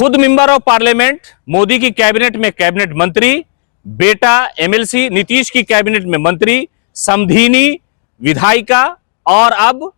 खुद member of parliament, Modi की cabinet में कैबिनेट मंत्री, बेटा एमएलसी, नीतीश की कैबिनेट में मंत्री, समधिनी विधायिका, और अब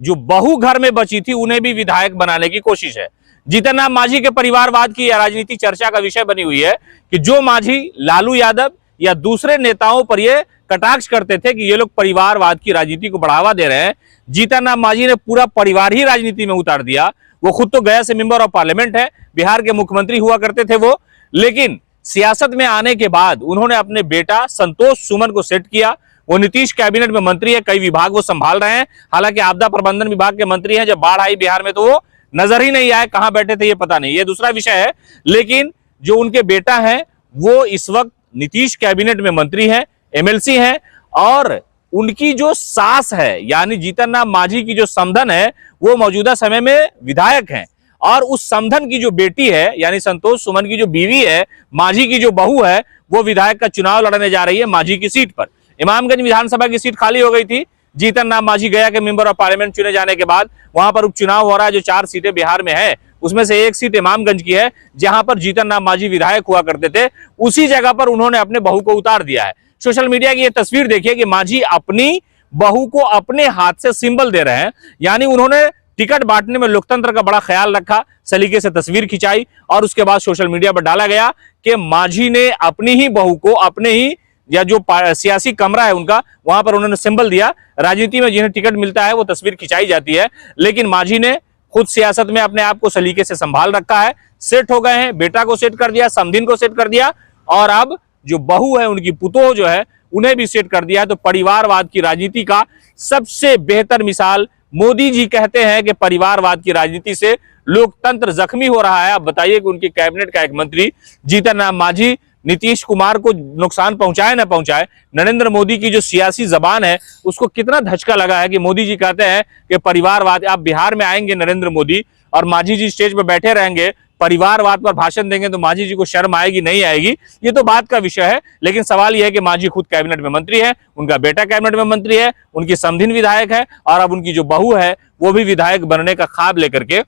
जो बहू घर में बची थी उन्हें भी विधायक बनाने की कोशिश है। जीतन राम मांझी के परिवारवाद की यह राजनीति चर्चा का विषय बनी हुई है कि जो मांझी लालू यादव या दूसरे नेताओं पर यह कटाक्ष करते थे कि ये लोग परिवारवाद की राजनीति को बढ़ावा दे रहे हैं, जीतन राम मांझी ने पूरा परिवार ही राजनीति में उतार दिया। वो खुद तो गया से मेंबर ऑफ पार्लियामेंट है, बिहार के मुख्यमंत्री हुआ करते थे वो, लेकिन सियासत में आने के बाद उन्होंने अपने बेटा संतोष सुमन को सेट किया। वो नीतीश कैबिनेट में मंत्री है, कई विभाग वो संभाल रहे हैं। हालांकि आपदा प्रबंधन विभाग के मंत्री हैं। जब बाढ़ आई बिहार में तो वो नजर ही नहीं आए, कहां बैठे थे ये पता नहीं, ये दूसरा विषय है। लेकिन जो उनके बेटा हैं वो इस वक्त नीतीश कैबिनेट में मंत्री हैं, एमएलसी हैं, और उनकी जो सास है यानी जीतन राम मांझी की जो समधन है वो मौजूदा समय में विधायक हैं। और उस समधन की जो बेटी है यानी संतोष सुमन की जो बीवी है, मांझी की जो बहू है, वो विधायक का चुनाव लड़ने जा रही है मांझी की सीट पर। इमामगंज विधानसभा की सीट खाली हो गई थी। जीतन राम मांझी गया के मेंबर ऑफ पार्लियामेंट चुने जाने के बाद वहां पर उपचुनाव हो रहा है। जो 4 सीटें बिहार में है उसमें से एक सीट इमामगंज की है, जहां पर जीतन राम मांझी विधायक हुआ करते थे। उसी जगह पर उन्होंने अपने बहू को उतार दिया है। सोशल मीडिया की यह तस्वीर देखिए कि मांझी अपनी बहू को अपने हाथ से सिंबल दे रहे हैं, यानी उन्होंने टिकट बांटने में लोकतंत्र का बड़ा ख्याल रखा, सलीके से तस्वीर खिंचाई और उसके बाद सोशल मीडिया पर डाला गया कि मांझी ने अपनी ही बहू को अपने ही या जो सियासी कमरा है उनका वहां पर उन्होंने सिंबल दिया। राजनीति में जिन्हें टिकट मिलता है वो तस्वीर खिंचाई जाती है, लेकिन मांझी ने खुद सियासत में अपने आप को सलीके से संभाल रखा है। सेट हो गए हैं, बेटा को सेट कर दिया, समधिन को सेट कर दिया, और अब जो बहू है उनकी पुतोह जो है उन्हें भी सेट कर दिया है। तो परिवारवाद की राजनीति का सबसे बेहतर मिसाल मोदी जी कहते हैं कि परिवारवाद की राजनीति से लोकतंत्र जख्मी हो रहा है। अब बताइए कि उनकी कैबिनेट का एक मंत्री जीतन राम मांझी नीतीश कुमार को नुकसान पहुंचाए ना पहुंचाए, नरेंद्र मोदी की जो सियासी जबान है उसको कितना धचका लगा है कि मोदी जी कहते हैं कि परिवारवाद। आप बिहार में आएंगे नरेंद्र मोदी और मांझी जी स्टेज पर बैठे रहेंगे, परिवारवाद पर भाषण देंगे तो मांझी जी को शर्म आएगी नहीं आएगी, ये तो बात का विषय है। लेकिन सवाल यह है कि मांझी खुद कैबिनेट में मंत्री है, उनका बेटा कैबिनेट में मंत्री है, उनकी समधिन विधायक है, और अब उनकी जो बहू है वो भी विधायक बनने का ख्वाब लेकर के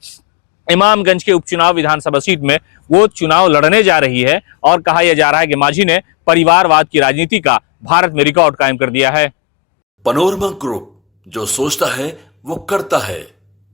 इमामगंज के उपचुनाव विधानसभा सीट में वो चुनाव लड़ने जा रही है। और कहा यह जा रहा है कि मांझी ने परिवारवाद की राजनीति का भारत में रिकॉर्ड कायम कर दिया है। पनोरमा ग्रुप, जो सोचता है वो करता है।